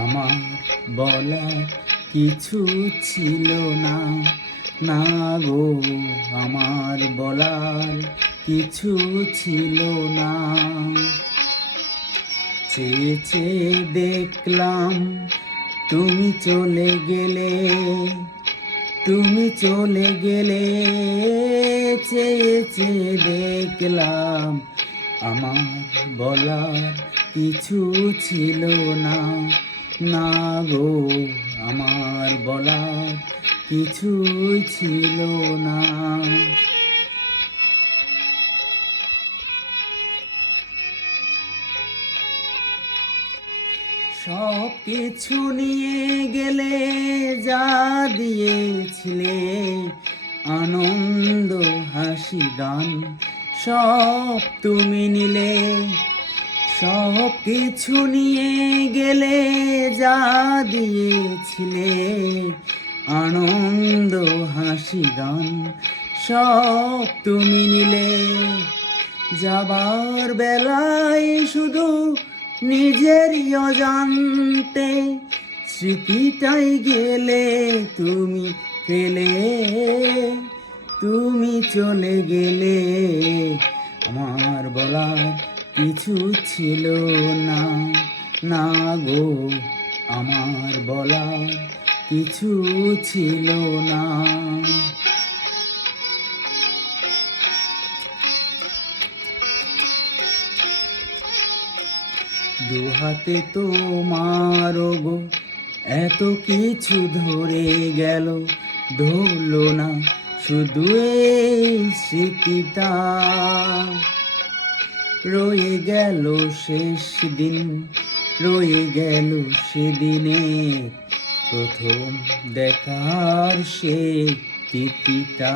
আমার বলার কিছু ছিল না, না গো আমার বলার কিছু ছিল না। চেয়ে চেয়ে দেখলাম তুমি চলে গেলে, তুমি চলে গেলে। চেয়ে চেয়ে দেখলাম আমার বলার কিছু ছিল না, না গো আমার বলার কিছুই ছিল না। সব কিছু নিয়ে গেলে, যা দিয়েছিলে আনন্দ হাসি গান, সব তুমি নিলে। সব কিছু নিয়ে গেলে, যা দিয়েছিলে আনন্দ হাসি গান, সব তুমি নিলে। যাবার বেলায় শুধু নিজেরই অজান্তে স্মৃতিটাই গেলে তুমি ফেলে, তুমি চলে গেলে। আমার বলার কিছু ছিল না, না গো আমার বলার কিছু ছিল না। দুহাতে তোমার গো এত কিছু ধরে গেল, ধরলো না শুধু এই স্মৃতিটা। রয়ে গেল শেষ দিন, রয়ে গেল সেদিনে প্রথম দেখার সে তিথিটা।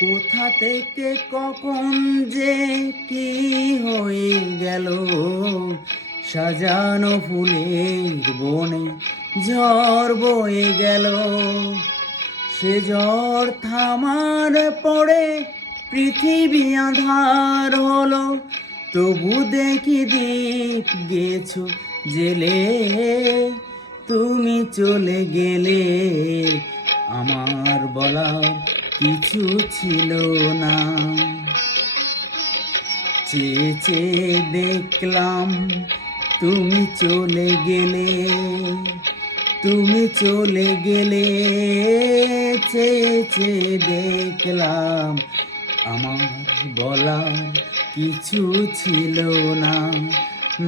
কোথা থেকে কখন যে কি হয়ে গেল, সাজানো ফুলের বনে ঝড় বয়ে গেল। সে ঝড় থামার পরে পৃথিবী আঁধার হলো, তবু দেখি দীপ গেছো জেলে। তুমি চলে গেলে আমার বলার কিছু ছিল না। চেয়ে চেয়ে দেখলাম তুমি চলে গেলে, তুমি চলে গেলে। চেয়ে চেয়ে দেখলাম আমার বলার কিছু ছিল না,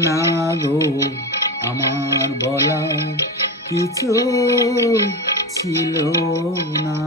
না গো আমার বলার কিছু ছিল না।